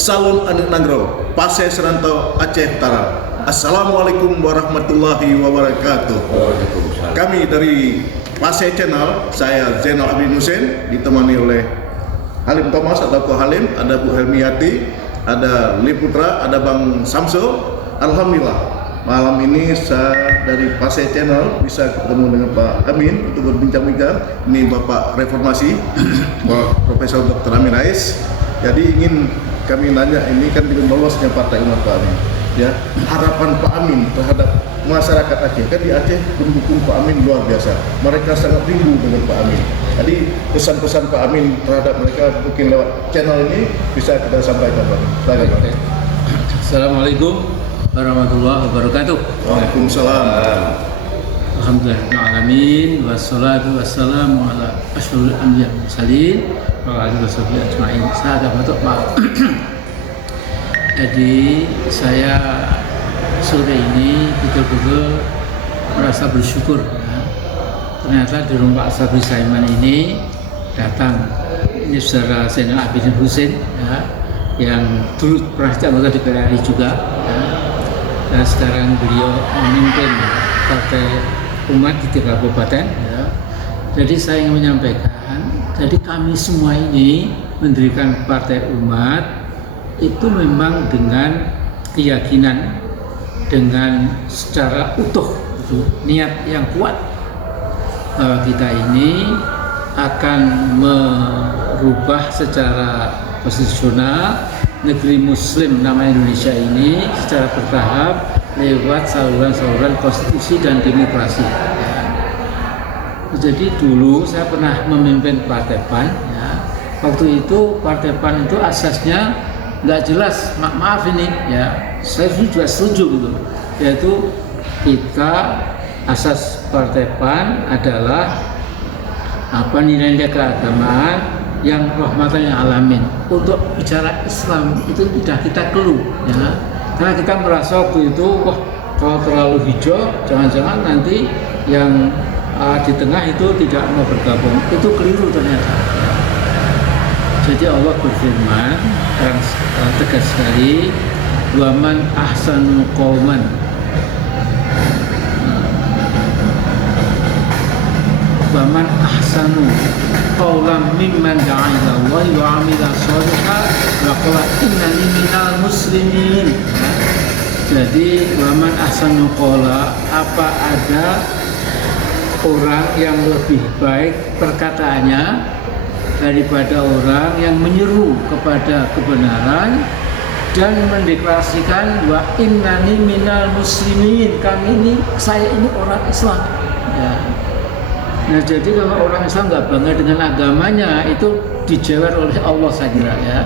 Salun Anu Nanggro, Pasai Seranto, Aceh Utara. Assalamualaikum warahmatullahi wabarakatuh. Kami dari Pasai Channel, saya Zainal Abidin Hussein, ditemani oleh Halim Thomas atau Ko Halim, ada Bu Helmiati, ada Liputra, ada Bang Samsul. Alhamdulillah, malam ini saya dari Pasai Channel bisa ketemu dengan Pak Amin untuk berbincang-bincang. Ini Bapak Reformasi, Pak Profesor Dr. Amin Rais. Jadi ingin kami nanya, ini kan dengan lolosnya Partai Umat Pak Amin, ya, harapan Pak Amin terhadap masyarakat Aceh. Kan di Aceh pendukung Pak Amin luar biasa, mereka sangat rindu dengan Pak Amin. Jadi pesan-pesan Pak Amin terhadap mereka mungkin lewat channel ini bisa kita sampaikan, Pak. Silakan. Assalamualaikum warahmatullahi wabarakatuh. Waalaikumsalam. Alhamdulillahirrahmanirrahim. Wassalatu wassalamu ala asyrofil anbiya wal mursalin wa ala alihi washabihi ajma'in. Saya agak batuk, Pak. Jadi saya sore ini betul-betul merasa bersyukur, ya. Ternyata di rumah Pak Sabri Saiman ini datang ini saudara Zainal Abidin Hussein, ya, yang dulu pernah jadi anggota DPR RI juga, ya. Dan sekarang beliau memimpin Partai Umat di 3 kabupaten, ya. Jadi saya ingin menyampaikan, jadi kami semua ini mendirikan Partai Umat itu memang dengan keyakinan, dengan secara utuh, itu niat yang kuat bahwa kita ini akan merubah secara konstitusional negeri Muslim nama Indonesia ini secara bertahap lewat saluran-saluran konstitusi dan demokrasi. Jadi dulu saya pernah memimpin Partai PAN, ya. Waktu itu Partai PAN itu asasnya nggak jelas, maaf ini, ya, saya juga setuju gitu, yaitu kita asas Partai PAN adalah nilai-nilai keagamaan yang rahmatan lil alamin. Untuk bicara Islam itu tidak kita keluh, ya, karena kita merasa waktu itu wah kalau terlalu hijau jangan-jangan nanti yang di tengah itu tidak mau bergabung. Itu keliru ternyata. Jadi Allah berfirman tegas sekali, waman ahsanu qauman, waman ahsanu qaulan mimman da'a ila Allah wa 'amila shalihan wa qala innani minal muslimin. Jadi waman ahsanu qaula, apa ada orang yang lebih baik perkataannya daripada orang yang menyeru kepada kebenaran dan mendeklarasikan wa innani minal muslimin, kami ini, saya ini orang Islam, ya. Nah, jadi kalau orang Islam nggak bangga dengan agamanya itu dijewer oleh Allah, saya kira, ya.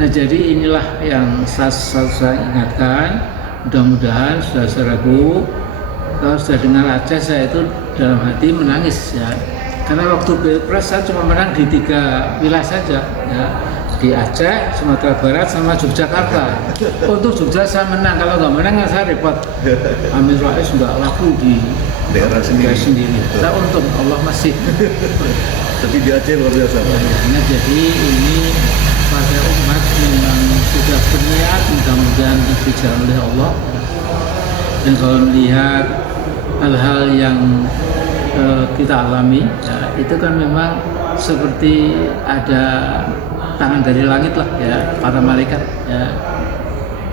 Nah, jadi inilah yang saya ingatkan. Mudah-mudahan saudara-saudaraku, kalau sudah dengar Aceh, saya itu dalam hati menangis, ya. Karena waktu Pilpres saya cuma menang di 3 wilayah saja, ya. Di Aceh, Sumatera Barat, sama Yogyakarta. Untuk Jogja saya menang, kalau nggak menang saya repot. Amin Rais nggak laku di daerah sendiri. Saya untung Allah masih. Tapi di Aceh luar biasa. Nah, jadi ini Partai Umat memang sudah berniat, mudah-mudahan dijalan oleh Allah. Dan kalau melihat hal-hal yang kita alami, ya, itu kan memang seperti ada tangan dari langit lah, ya, para malaikat, ya.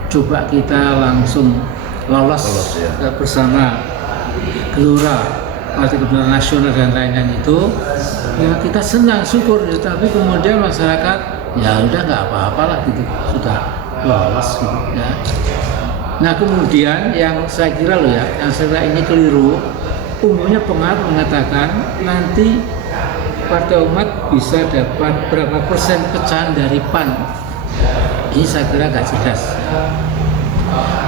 Coba kita langsung lolos, ya, bersama Gelora Partai Kebenaran Nasional dan lain-lain itu, ya kita senang, syukur, ya. Tapi kemudian masyarakat, ya udah nggak apa-apa lah gitu, sudah lolos gitu, ya. Nah, kemudian yang saya kira loh, ya, yang saya kira ini keliru. Umumnya pengaruh mengatakan nanti Partai Umat bisa dapat berapa persen pecahan dari PAN. Ini saya kira nggak jelas.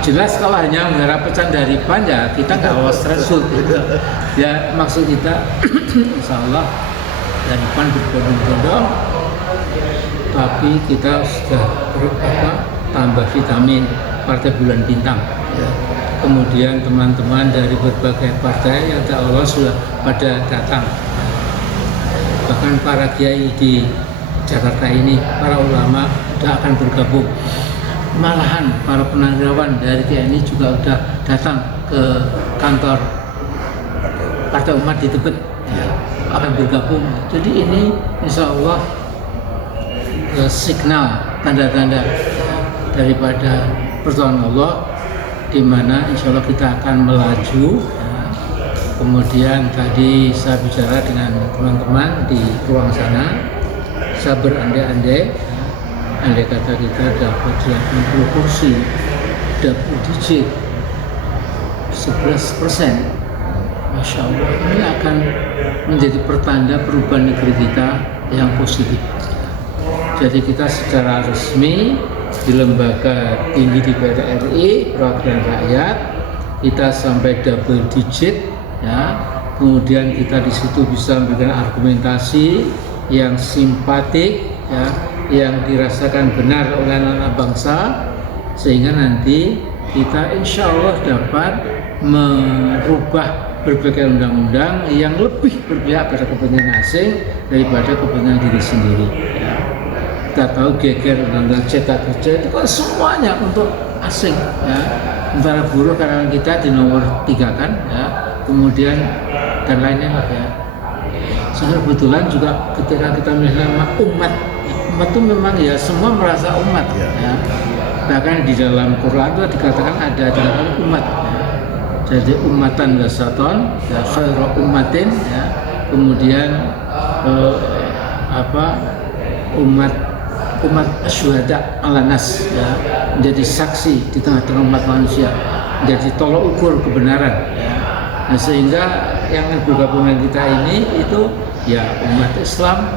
Jelas kalau hanya mengharap pecahan dari PAN, ya kita nggak lolos threshold, gitu. Ya maksud kita insya Allah dari PAN berbondong-bondong, tapi kita sudah tambah vitamin Partai Bulan Bintang, ya. Kemudian teman-teman dari berbagai partai yang Allah sudah pada datang. Bahkan para kiai di Jakarta ini, para ulama sudah akan bergabung. malahan para purnawirawan dari TNI juga sudah datang ke kantor Partai Umat di Tebet, ya, akan bergabung. Jadi ini insya Allah signal, tanda-tanda daripada pertolongan Allah, di mana insya Allah kita akan melaju. Kemudian tadi saya bicara dengan teman-teman di ruang sana, saya berandai-andai, andai kata kita dapat 80 kursi, double digit, 11%, Masya Allah, ini akan menjadi pertanda perubahan negeri kita yang positif. Jadi kita secara resmi di lembaga tinggi DPR RI, perwakilan rakyat, kita sampai double digit. Ya, kemudian kita di situ bisa memberikan argumentasi yang simpatik, ya, yang dirasakan benar oleh anak-anak bangsa, sehingga nanti kita insya Allah dapat merubah berbagai undang-undang yang lebih berpihak pada kepentingan asing daripada kepentingan diri sendiri. Ya. Kita tahu geger undang-undang cipta kerja itu kan semuanya untuk asing. Ya. Sementara buruh karena kita di nomor 3 kan, ya. Kemudian dan lainnya ya. Sehingga kebetulan juga ketika kita melihat nama umat itu memang ya semua merasa umat ya. Bahkan di dalam Quran itu dikatakan ada umat ya. Jadi umatan wasaton ya, khairu ummatin ya. Kemudian umat syuhada ala nas ya, menjadi saksi di tengah-tengah umat manusia, menjadi tolok ukur kebenaran ya. Nah, sehingga yang bergabung dengan kita ini itu ya umat Islam,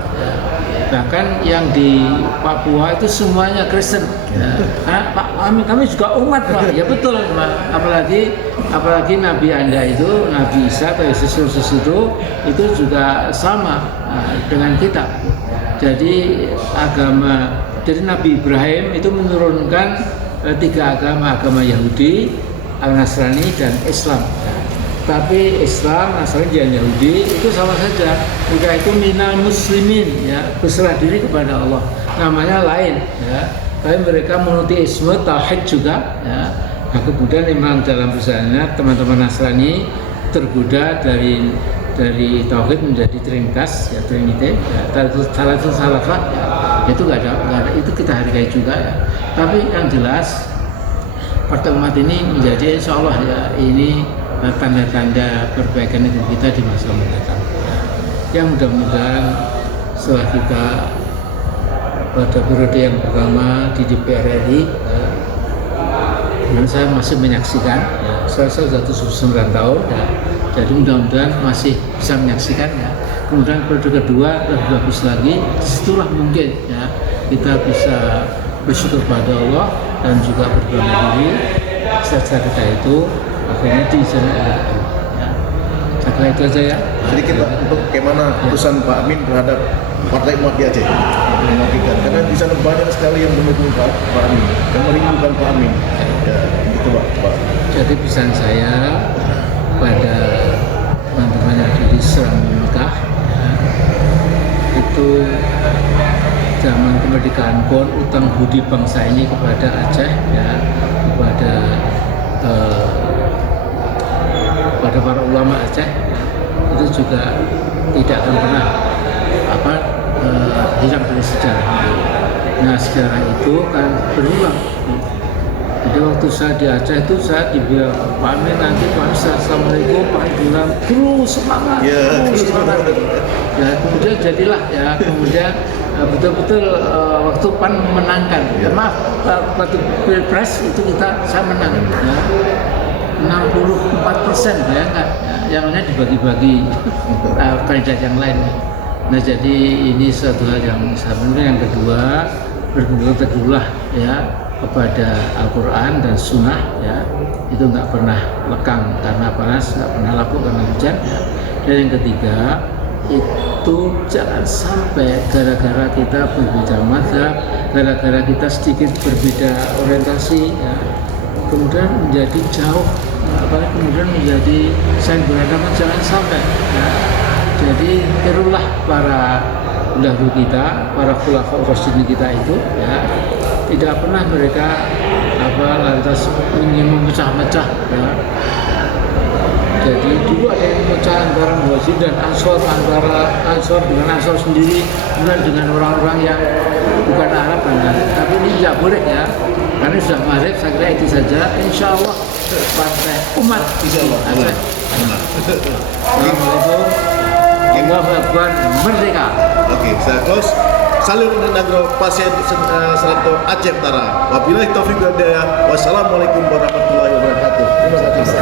bahkan yang di Papua itu semuanya Kristen. Ya. Pak, kami juga umat Pak. Ya betul, Pak. Apalagi Nabi Anda itu, Nabi Isa atau Yesus Kristus itu juga sama dengan kita. Jadi jadi Nabi Ibrahim itu menurunkan 3 agama Yahudi, Al-Nasrani dan Islam. Tapi Islam, Nasrani dan Yahudi itu sama saja. Mereka itu minal muslimin, ya, berserah diri kepada Allah. Namanya lain, ya. Tapi mereka monoteisme, tauhid juga, ya. Nah, kemudian memang dalam perjalanannya teman-teman Nasrani tergoda dari tauhid menjadi trinitas, ya, trinity, ya. Salatul salafah, ya. Itu nggak ada, itu kita hargai juga, ya. Tapi yang jelas Partai Umat ini menjadi insya Allah ya ini tanda-tanda perbaikan negeri kita di masa mendatang. Yang mudah-mudahan setelah kita pada periode yang pertama di DPR RI, dan saya masih menyaksikan, ya, saya sudah 79 tahun, ya, jadi mudah-mudahan masih bisa menyaksikan. Ya. Kemudian periode kedua lebih bagus lagi, disitulah mungkin ya kita bisa bersyukur pada Allah dan juga berdoa diri saja kita itu akhirnya diizinkan oleh Allah. Ya. Saya kira itu aja ya. Sedikit Pak, untuk bagaimana keputusan Pak Amin terhadap Partai Umat di Aceh, karena di sana banyak sekali yang mendukung Pak Amin dan merindukan Pak Amin. Ya, itu Pak. Jadi pesan saya pada teman-teman yang ada di Serang Mekah, ya, itu zaman kemerdekaan pun utang budi bangsa ini kepada Aceh, ya, kepada para ulama Aceh, itu juga tidak akan pernah hilang dari sejarah. Nah, sejarah itu kan berulang. Jadi waktu saya di Aceh itu saya dibilang Pak Amin nanti Pak Assalamualaikum, Pak bilang terus semangat, terus semangat. Ya kemudian jadilah ya, kemudian betul-betul waktu PAN menangkan, maaf waktu Pilpres itu saya menang ya. 64% ya kan, yang lainnya dibagi-bagi kandidat yang lain. Nah jadi ini suatu hal yang sebenarnya. Yang kedua berteguhlah ya kepada Al-Quran dan Sunnah, ya itu nggak pernah lekang karena panas, nggak pernah lapuk karena hujan, ya. Dan yang ketiga itu jangan sampai gara-gara kita berbeda mazhab, gara-gara kita sedikit berbeda orientasi, ya, kemudian menjadi jauh, apalagi kemudian menjadi saling berhadapan, jangan sampai, ya. Jadi tirulah para pendahulu kita, para khulafaur rasyidin kita itu, ya, tidak pernah mereka lantas ingin memecah-mecah ya. Jadi dulu ada yang memecah antara Muhajir dan Ansor, antara Ansor dengan Ansor sendiri, kemudian dengan orang-orang yang bukan Arab tapi ini tidak boleh ya, karena sudah maghrib. Saya kira itu saja. Insya Allah partai umat Insya Allah. Assalamualaikum. Allahu Akbar, merdeka. Oke, saya close. Salut Nagro Pasien Seranto Aceh Utara. Wabillahi taufiq wal hidayah. Wassalamualaikum warahmatullahi wabarakatuh. Terima kasih.